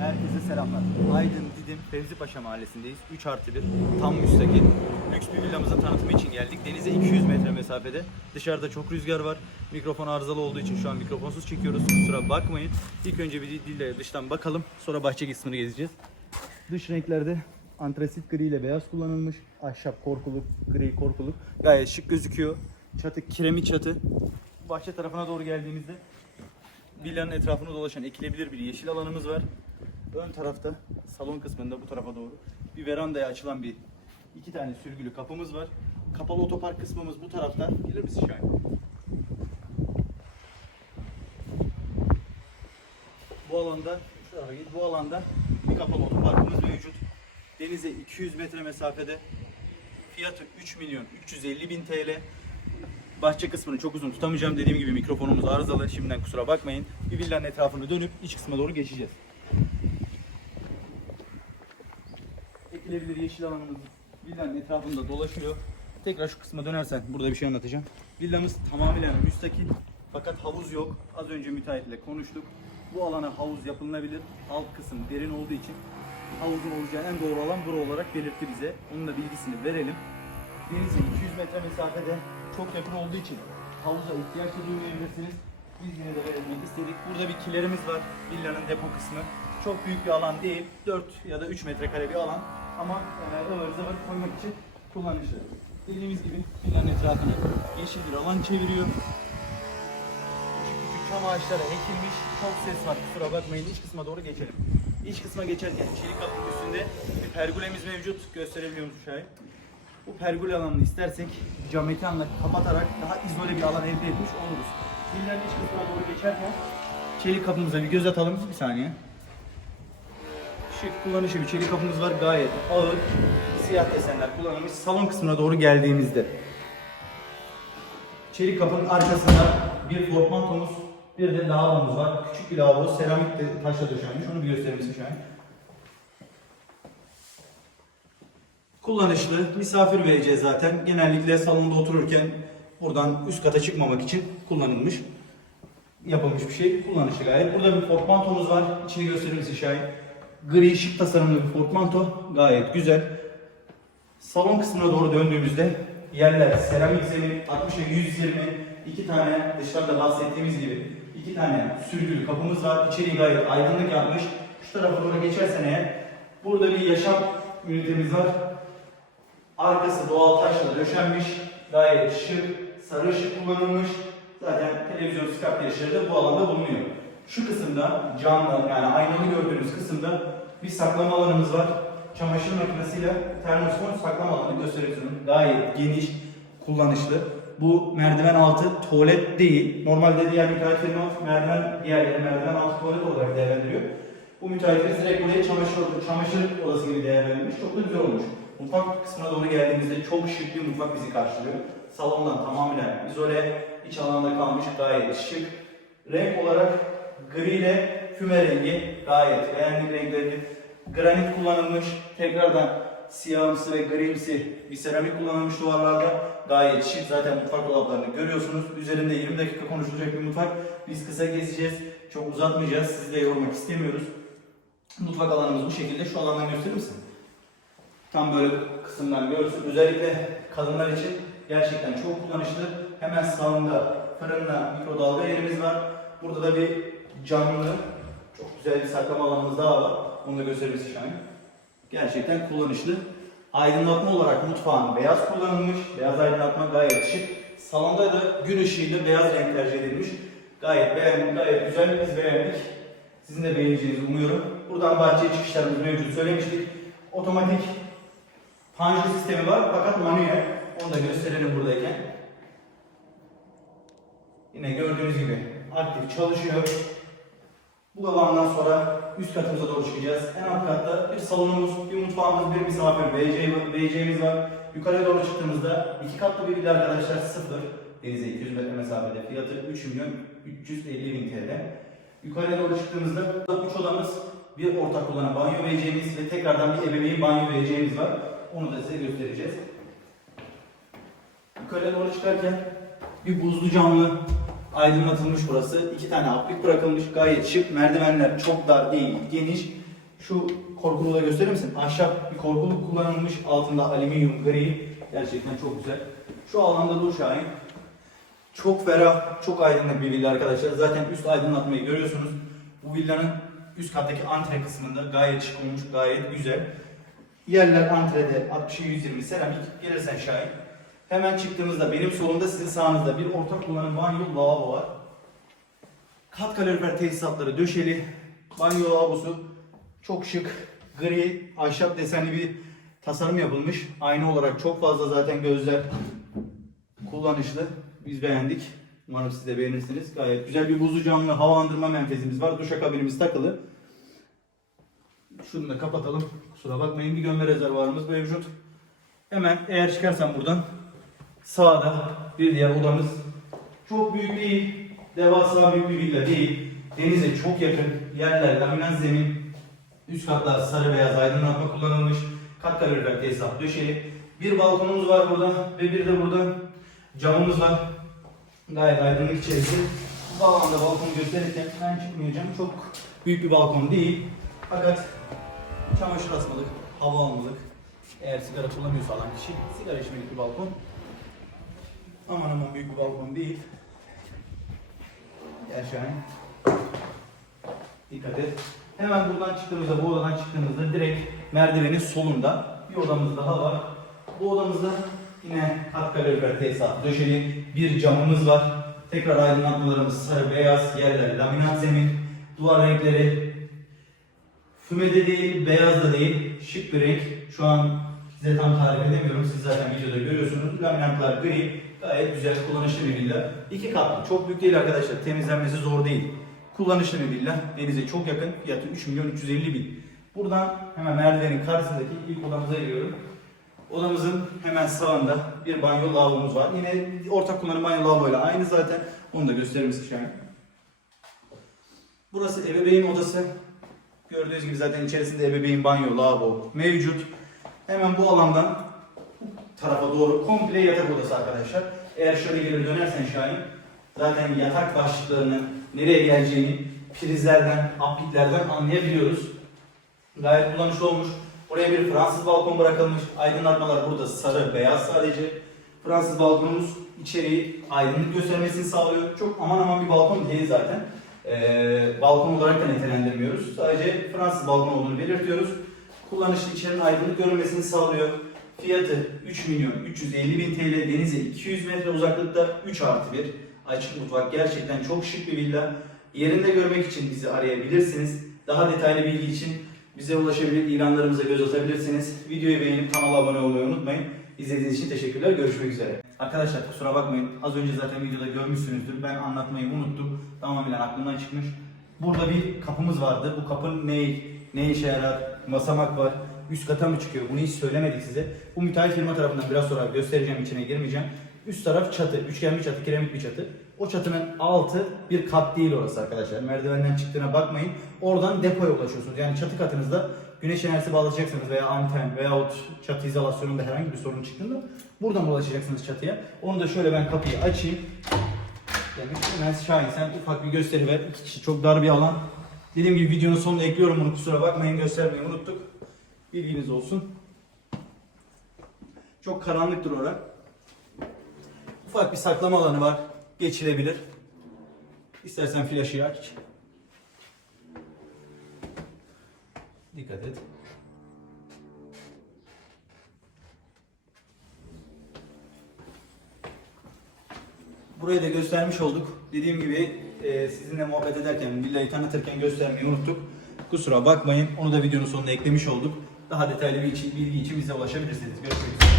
Herkese selamlar. Aydın Didim Fevzi Mahallesi'ndeyiz. 3 artı 1 tam müstakil. Lüks bir villamızın tanıtımı için geldik. Denize 200 metre mesafede. Dışarıda çok rüzgar var. Mikrofon arızalı olduğu için şu an mikrofonsuz çekiyoruz. Kusura bakmayın. İlk önce bir dille dıştan bakalım. Sonra bahçe kısmını gezeceğiz. Dış renklerde antrasit gri ile beyaz kullanılmış. Ahşap korkuluk, gri korkuluk. Gayet şık gözüküyor. Çatı kiremit çatı. Bahçe tarafına doğru geldiğimizde villanın etrafını dolaşan ekilebilir bir yeşil alanımız var. Ön tarafta salon kısmında bu tarafa doğru bir verandaya açılan bir iki tane sürgülü kapımız var. Kapalı otopark kısmımız bu tarafta. Gelir misin Şahin? Bu alanda şu tarafa git. Bu alanda bir kapalı otoparkımız mevcut. Denize 200 metre mesafede. Fiyatı 3 milyon 350 bin TL. Bahçe kısmını çok uzun tutamayacağım. Dediğim gibi mikrofonumuz arızalı. Şimdiden kusura bakmayın. Bir villanın etrafını dönüp iç kısma doğru geçeceğiz. Ekilebilir yeşil alanımız villanın etrafında dolaşıyor. Tekrar şu kısma dönersen burada bir şey anlatacağım. Villamız tamamıyla müstakil fakat havuz yok. Az önce müteahhitle konuştuk. Bu alana havuz yapılabilir. Alt kısım derin olduğu için havuzun olacağı en doğru alan bura olarak belirtti bize. Onun da bilgisini verelim. Denize 200 metre mesafede çok yakın olduğu için havuza ihtiyaç duymayabilirsiniz. Biz yine de verebilmek istedik. Burada bir kilerimiz var. Villanın depo kısmı. Çok büyük bir alan değil. 4 ya da 3 metrekare bir alan. Ama e, ıvır zıvır koymak için kullanışlı. Dediğimiz gibi villanın etrafını yeşil bir alan çeviriyor. Küçük küçük çam ağaçları ekilmiş. Çok ses var. Kusura bakmayın. İç kısma doğru geçelim. İç kısma geçerken çelik kapının üstünde bir pergolemiz mevcut. Gösterebiliyor musun Şahin? Bu pergole alanını istersek cam mekanla kapatarak daha izole bir alan elde etmiş oluruz. Villanın iç kısmına doğru geçerken çelik kapımıza bir göz atalım. Bir saniye. Şık kullanışlı bir çelik kapımız var. Gayet ağır. Siyah desenler kullanılmış. Salon kısmına doğru geldiğimizde çelik kapının arkasında bir portmantomuz, bir de lavabomuz var. Küçük bir lavabo, seramik de taşla döşenmiş. Onu bir gösterir misin şu an? Kullanışlı, misafir vereceğiz zaten. Genellikle salonda otururken buradan üst kata çıkmamak için kullanılmış. Yapılmış bir şey. Kullanışlı gayet. Burada bir portmantomuz var. İçini gösterir misin Şahin? Gri şık tasarımlı bir portmanto. Gayet güzel. Salon kısmına doğru döndüğümüzde yerler seramik zemin 60'a 120 iki tane dışarıda bahsettiğimiz gibi iki tane sürgülü kapımız var. İçeriği gayet aydınlık yapmış. Şu tarafa doğru geçersen eğer burada bir yaşam ünitemiz var. Arkası doğal taşla döşenmiş. Gayet şık, sarı ışık kullanılmış. Zaten televizyon skap girişleri de bu alanda bulunuyor. Şu kısımda camlı yani aynalı gördüğünüz kısımda bir saklama alanımız var. Çamaşır makinesiyle termosifon saklama alanı gösteriyorsunuz. Gayet geniş, kullanışlı. Bu merdiven altı tuvalet değil. Normalde diğer müteahhit firma merdiven, diğerleri merdiven altı tuvalet olarak değerlendiriyor. Bu müteahhitimiz direkt buraya çamaşır, çamaşır odası gibi değerlendirmiş. Çok da güzel olmuş. Mutfak kısmına doğru geldiğimizde çok şık bir mutfak bizi karşılıyor. Salondan tamamen izole, iç alanda kalmış gayet şık. Renk olarak gri ile füme rengi gayet beğendiğim renkleri. Granit kullanılmış. Tekrardan siyahımsı ve grimsi bir seramik kullanılmış duvarlarda. Gayet şık. Zaten mutfak dolaplarını görüyorsunuz. Üzerinde 20 dakika konuşulacak bir mutfak. Biz kısa gezeceğiz. Çok uzatmayacağız. Sizi de yormak istemiyoruz. Mutfak alanımız bu şekilde. Şu alandan gösterir misin? Tam böyle kısımdan görsün. Özellikle kadınlar için gerçekten çok kullanışlı. Hemen sağında fırınla mikrodalga yerimiz var. Burada da bir camlı, çok güzel bir saklama alanımız daha var. Onu da gösteririz Şahin. Gerçekten kullanışlı. Aydınlatma olarak mutfağın beyaz kullanılmış. Beyaz aydınlatma gayet şık. Salonda da gün ışığıyla beyaz renk tercih edilmiş. Gayet beğendim, gayet güzel. Biz beğendik. Sizin de beğeneceğinizi umuyorum. Buradan bahçeye çıkışlarımız mevcut söylemiştik. Otomatik panjur sistemi var fakat manuel. Onu da gösterelim buradayken. Yine gördüğünüz gibi aktif çalışıyor. Bu alandan sonra üst katımıza doğru çıkacağız. En alt katta bir salonumuz, bir mutfağımız, bir misafir WC, WC'miz var. Yukarıya doğru çıktığımızda iki katlı bir villa arkadaşlar sıfır. Denize 200 metre mesafede fiyatı 3 milyon 350 bin TL. Yukarıya doğru çıktığımızda 3 odamız, bir ortak kullanan banyo WC'miz ve tekrardan bir ebeveyn banyo WC'miz var. Onu da size göstereceğiz. Yukarıya doğru çıkarken bir buzlu camlı aydınlatılmış burası. İki tane aplik bırakılmış. Gayet şık. Merdivenler çok dar değil, geniş. Şu korkuluğu da gösterir misin? Ahşap bir korkuluk kullanılmış. Altında alüminyum gri. Gerçekten çok güzel. Şu alanda dur Şahin. Çok ferah, çok aydınlık bir villa arkadaşlar. Zaten üst aydınlatmayı görüyorsunuz. Bu villanın üst kattaki antre kısmında gayet şık olmuş, gayet güzel. Yerler antrede 60'ı 120 seramik. Gelirsen Şahin. Hemen çıktığımızda benim solumda sizin sağınızda bir ortak kullanım banyo lavabo var. Kat kalorifer tesisatları döşeli. Banyo lavabosu çok şık. Gri, ahşap desenli bir tasarım yapılmış. Ayna olarak çok fazla zaten gözler kullanışlı. Biz beğendik. Umarım siz de beğenirsiniz. Gayet güzel bir buzlu camlı havalandırma menfezimiz var. Duşakabinimiz takılı. Şunu da kapatalım. Kusura bakmayın bir gömme rezervuarımız mevcut. Hemen eğer çıkarsan buradan sağda bir diğer odamız. Çok büyük değil. Devasa büyük bir villa değil. Denize çok yakın. Yerler laminat zemin. Üst katlar sarı beyaz aydınlatma kullanılmış. Kat kalorifer tesisat döşeli. Bir balkonumuz var burada ve bir de burada camımız var. Gayet aydınlık içerisi. Bu alanda balkonu gösterirken ben çıkmayacağım. Çok büyük bir balkon değil. Fakat çamaşır asmalık, hava almalık. Eğer sigara kullanıyorsa alan kişi sigara içmelik bir balkon. Aman aman büyük bir balkon değil. Şahin. Dikkat et. Hemen buradan çıktığımızda, bu odadan çıktığımızda direkt merdivenin solunda bir odamız daha var. Bu odamızda yine kat kalorifer tesisat döşeli bir camımız var. Tekrar aydınlatmalarımız sarı beyaz yerler, laminat zemin, duvar renkleri Fümede değil, beyaz da değil, şık bir renk. Şu an size tam tarif edemiyorum. Siz zaten videoda görüyorsunuz. Laminatlar gri, gayet güzel, kullanışlı bir villa. İki katlı, çok büyük değil arkadaşlar. Temizlenmesi zor değil. Kullanışlı bir villa. Denize çok yakın. Fiyatı 3 milyon 350 bin. Buradan hemen merdivenin karşısındaki ilk odamıza giriyorum. Odamızın hemen sağında bir banyo lavabomuz var. Yine ortak kullanım banyo lavaboyla aynı zaten. Onu da gösterir misin şu an? Burası ebeveyn odası. Gördüğünüz gibi zaten içerisinde ebeveyn banyo, lavabo mevcut. Hemen bu alandan tarafa doğru komple yatak odası arkadaşlar. Eğer şöyle gelir dönersen Şahin, zaten yatak başlıklarının nereye geleceğini prizlerden, apliklerden anlayabiliyoruz. Gayet kullanışlı olmuş. Oraya bir Fransız balkon bırakılmış. Aydınlatmalar burada sarı, beyaz sadece. Fransız balkonumuz içeriği aydınlık göstermesini sağlıyor. Çok aman aman bir balkon değil zaten. Ee, balkon olarak da nitelendirmiyoruz. Sadece Fransız balkon olduğunu belirtiyoruz. Kullanışlı içerinin aydınlık görünmesini sağlıyor. Fiyatı 3 milyon 350 bin TL denize 200 metre uzaklıkta 3 artı 1 açık mutfak gerçekten çok şık bir villa. Yerinde görmek için bizi arayabilirsiniz. Daha detaylı bilgi için bize ulaşabilir, ilanlarımıza göz atabilirsiniz. Videoyu beğenip kanala abone olmayı unutmayın. İzlediğiniz için teşekkürler. Görüşmek üzere. Arkadaşlar kusura bakmayın. Az önce zaten videoda görmüşsünüzdür. Ben anlatmayı unuttum. Tamamen aklımdan çıkmış. Burada bir kapımız vardı. Bu kapının ne, ne işe yarar? Basamak var. Üst kata mı çıkıyor? Bunu hiç söylemedik size. Bu müteahhit firma tarafından biraz sonra göstereceğim içine girmeyeceğim. Üst taraf çatı. Üçgen bir çatı, kiremit bir çatı. O çatının altı bir kat değil orası arkadaşlar. Merdivenden çıktığına bakmayın. Oradan depoya ulaşıyorsunuz. Yani çatı katınızda güneş enerjisi bağlayacaksınız veya anten veyahut çatı izolasyonunda herhangi bir sorun çıktığında buradan ulaşacaksınız çatıya. Onu da şöyle ben kapıyı açayım. Yani hemen Şahin sen ufak bir gösteri ver. İki kişi çok dar bir alan. Dediğim gibi videonun sonunda ekliyorum bunu kusura bakmayın göstermeyi unuttuk. Bilginiz olsun. Çok karanlıktır orada. Ufak bir saklama alanı var. Geçilebilir. İstersen flaşı aç. Dikkat et. Burayı da göstermiş olduk. Dediğim gibi e, sizinle muhabbet ederken, villayı tanıtırken göstermeyi unuttuk. Kusura bakmayın. Onu da videonun sonuna eklemiş olduk. Daha detaylı bir bilgi için bize ulaşabilirsiniz. Görüşmek üzere.